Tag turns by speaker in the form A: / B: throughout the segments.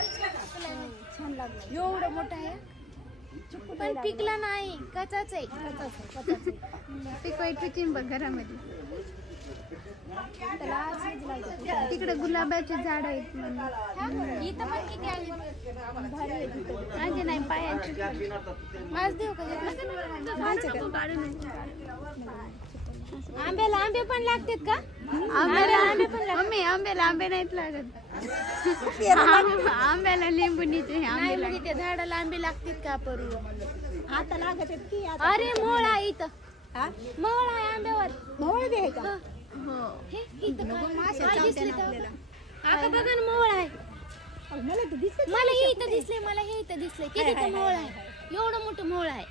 A: छान लागलं
B: एवढं मोठं आहे? पण पिकला नाही कचाच आहे. पिकवायची बघ घरामध्ये. तिकडे गुलाबाचे झाड आहेत
A: इथं पण किती आहे
B: पायांची माझ देऊ का आंब्याला आंबे पण लागतात का? आंब्याला आंबे पण मम्मी आंब्याला आंबे नाहीत लागत. आंब- आंब्याला लिंबुनीचे आंबे म्हणजे त्या झाडाला आंबे लागतात का परू
A: आता लागत की
B: अरे मोळ आहे इथं.
A: हा?
B: मोळ आहे आंब्यावर.
A: बी आहे का?
B: हे. इथं बघा मोळ आहे.
A: मला
B: हे इथं दिसले मला हे इथं दिसले
A: हाय, हाय,
B: मोळ आहे? एवढं मोठं मोळ आहे.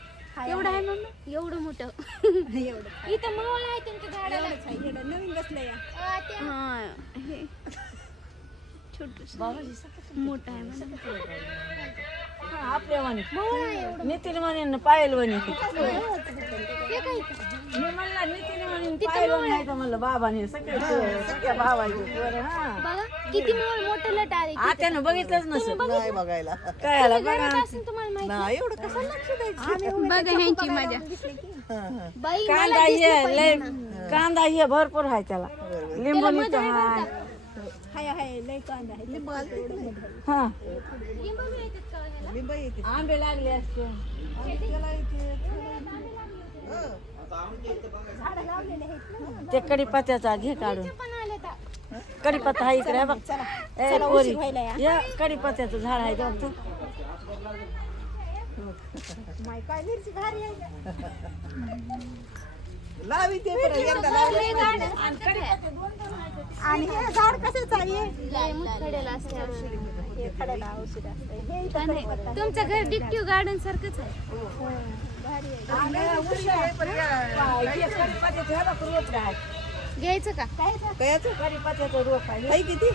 B: एवढं आहे मम्मी एवढं मोठं.
A: एवढं
B: इथं मोळ आहे तुमच्या झाडाला
A: एवढंच आहे. एवढं नवीन बसलं या
B: ते- छोटंसं. मोठं आहे.
C: आपल्या वाणी.
B: मोळ आहे एवढं
C: नितीन म्हणे पायल
B: हे काय? इथं?
C: नाही तर म्हणलं बाबाने सगळे सगळ्या भावाचे पोरं, हा.
B: बघा किती मोळ मोठं लट आले
C: आत्यानं बघितलंच नसेल.
D: नाही बघायला.
C: काय आला बघा
B: घरात असून तुम्हाला माहिती
D: नाही एवढं कसं लक्ष द्यायचं?
B: बघा ह्यांची मजा. बाई
C: कांदा
B: मला दिसलं
C: हे लय. कांदा हे भरपूर आहे त्याला.
A: आहे.
C: हा.
B: लिंबू बी येतात का ह्याला?
D: लिंब येते.
C: आंबे लागले असते.
A: झाडं लावलेले
C: ते कडीपत्त्याचा घे काढून.
B: ते पण आले आता.
C: कडीपत्ता आहे इकडे बघ.
A: चला
C: ए
A: चला,
C: पोरी.
A: या.
C: कडीपत्त्याचं झाड आहे ते. बघ तू
D: लावी.
A: आणि हे झाड कशाचं आहे. हे. हे
B: तुमचं घर डिक्टिव गार्डन सारखंच आहे. घ्यायचं का
D: कयाचं
C: आहे
D: किती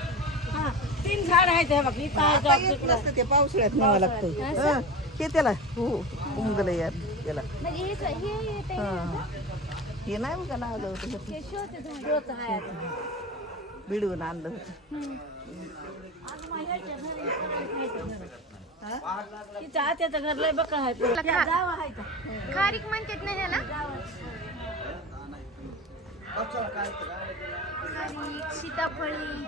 C: हा तीन झाड आहेत हे बघ
D: आता
C: ते
D: येत. नसतं ते पावसाळ्यात न्यावं लागतं हं, हे त्याला हो उमगलं यार त्याला
B: म्हणजे हे.
D: हा हे नाही बघा लावलं होतं हे.
B: शोचं झाड.
D: बिडवून आणलं होतं.
C: तिचं आत्याचं घर लय बकळ आहे जावं आहे का?
B: खारीक म्हणतात ना ह्याला खारीक, सीताफळी